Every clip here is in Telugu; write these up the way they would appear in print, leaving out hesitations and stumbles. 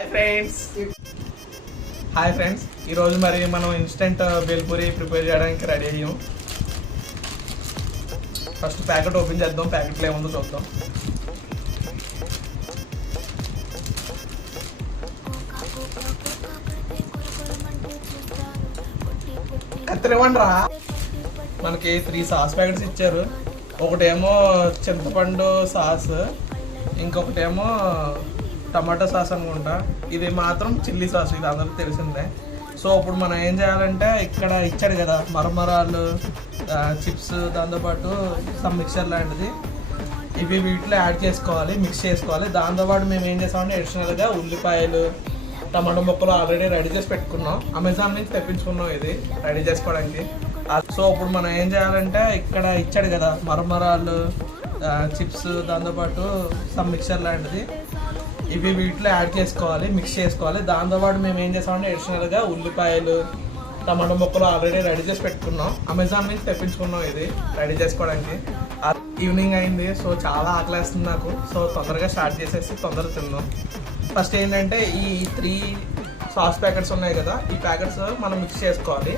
హాయ్ ఫ్రెండ్స్, ఈరోజు మరి మనం ఇన్స్టెంట్ బేల్పూరి ప్రిపేర్ చేయడానికి రెడీ అయ్యాం. ఫస్ట్ ప్యాకెట్ ఓపెన్ చేద్దాం, ప్యాకెట్లో ఏముందో చూద్దాం. కత్తిరివ్వండి రా. మనకి 3 సాస్ ప్యాకెట్స్ ఇచ్చారు. ఒకటేమో చింతపండు సాస్, ఇంకొకటేమో టమాటో సాస్ అనుకుంటా. ఇది మాత్రం చిల్లీ సాస్, ఇది అందరికీ తెలిసిందే. సో ఇప్పుడు మనం ఏం చేయాలంటే, ఇక్కడ ఇచ్చాడు కదా మరమరాలు, చిప్స్, దాంతోపాటు సమ్ మిక్చర్ లాంటిది, ఇవి వీటిలో యాడ్ చేసుకోవాలి, మిక్స్ చేసుకోవాలి. దాంతోపాటు మేము ఏం చేస్తామంటే అడిషనల్గా ఉల్లిపాయలు, టమాటో ముక్కలు ఆల్రెడీ రెడీ చేసి పెట్టుకున్నాం. అమెజాన్ నుంచి తెప్పించుకున్నాం ఇది రెడీ చేసుకోవడానికి. సో ఇప్పుడు మనం ఏం చేయాలంటే, ఇక్కడ ఇచ్చాడు కదా మరమరాలు, చిప్స్, దాంతోపాటు సమ్ మిక్చర్ లాంటిది, ఇవి వీటిలో యాడ్ చేసుకోవాలి, మిక్స్ చేసుకోవాలి. దాంతోపాటు మేము ఏం చేస్తామంటే అడిషనల్గా ఉల్లిపాయలు, టమాటో ముక్కలు ఆల్రెడీ రెడీ చేసి పెట్టుకున్నాం. అమెజాన్ నుంచి తెప్పించుకున్నాం ఇది రెడీ చేసుకోవడానికి. ఈవినింగ్ అయింది, సో చాలా ఆకలేస్తుంది నాకు. సో తొందరగా స్టార్ట్ చేసేసి తొందరగా తిందాం. ఫస్ట్ ఏంటంటే ఈ 3 సాస్ ప్యాకెట్స్ ఉన్నాయి కదా, ఈ ప్యాకెట్స్ మనం మిక్స్ చేసుకోవాలి.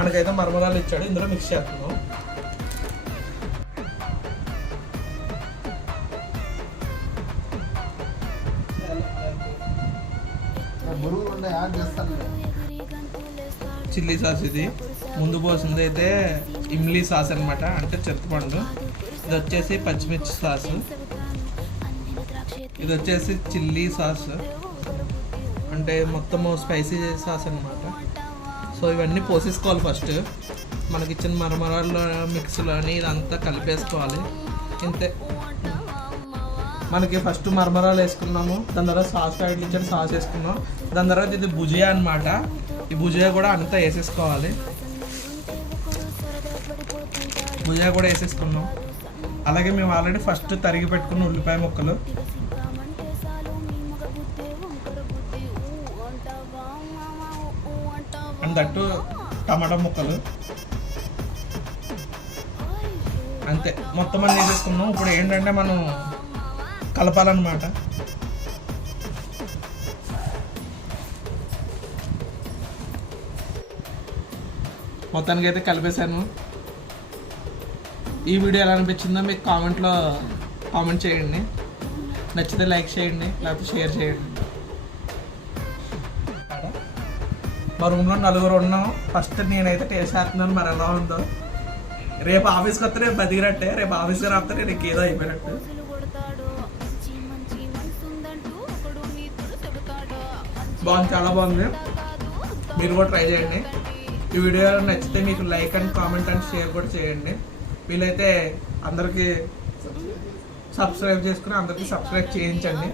మనకైతే మరమరాలు ఇచ్చాడు, ఇందులో మిక్స్ చేస్తున్నాం. చిల్లీ సాస్ ఇది ముందు పోసింది అయితే ఇమ్లీ సాస్ అనమాట, అంటే చింతపండు. ఇది వచ్చేసి పచ్చిమిర్చి సాస్, ఇది వచ్చేసి చిల్లీ సాస్, అంటే మొత్తము స్పైసీ సాస్ అనమాట. సో ఇవన్నీ పోసేసుకోవాలి. ఫస్ట్ మనకి ఇచ్చిన మరమరాల్లో మిక్స్లోని ఇదంతా కలిపేసుకోవాలి. ఇంతే. మనకి ఫస్ట్ మరమరాలు వేసుకున్నాము, దాని తర్వాత సాస్ ప్యాకెట్లు ఇచ్చాడు, సాస్ వేసుకున్నాం. దాని తర్వాత ఇది భుజియా అనమాట. ఈ భుజియా కూడా అంతా వేసేసుకోవాలి. భుజియా కూడా వేసేసుకున్నాం. అలాగే మేము ఆల్రెడీ ఫస్ట్ తరిగి పెట్టుకున్న ఉల్లిపాయ ముక్కలు, అండ్ దట్టు టమాటా ముక్కలు, అంతే మొత్తం అన్నీ వేసేసుకున్నాం. ఇప్పుడు ఏంటంటే మనం కలపాలన్నమాట. మొత్తానికి అయితే కలిపేశాను. ఈ వీడియో ఎలా అనిపించిందో మీకు కామెంట్ చేయండి. నచ్చితే లైక్ చేయండి, లేకపోతే షేర్ చేయండి. మా రూమ్లో 4 ఉన్నాం. ఫస్ట్ నేనైతే టేస్ట్ చేస్తున్నాను, మరి ఎలా ఉందో. రేపు ఆఫీస్కి వస్తే రేపు బతికినట్టే, రేపు ఆఫీస్కి రాకపోతే నీకు ఏదో అయిపోయినట్టు. బాగుంది, చాలా బాగుంది. మీరు కూడా ట్రై చేయండి. ఈ వీడియో నచ్చితే మీకు like and comment and share కూడా చేయండి. వీలైతే అందరికీ సబ్స్క్రైబ్ చేసుకుని అందరికీ సబ్స్క్రైబ్ చేయించండి.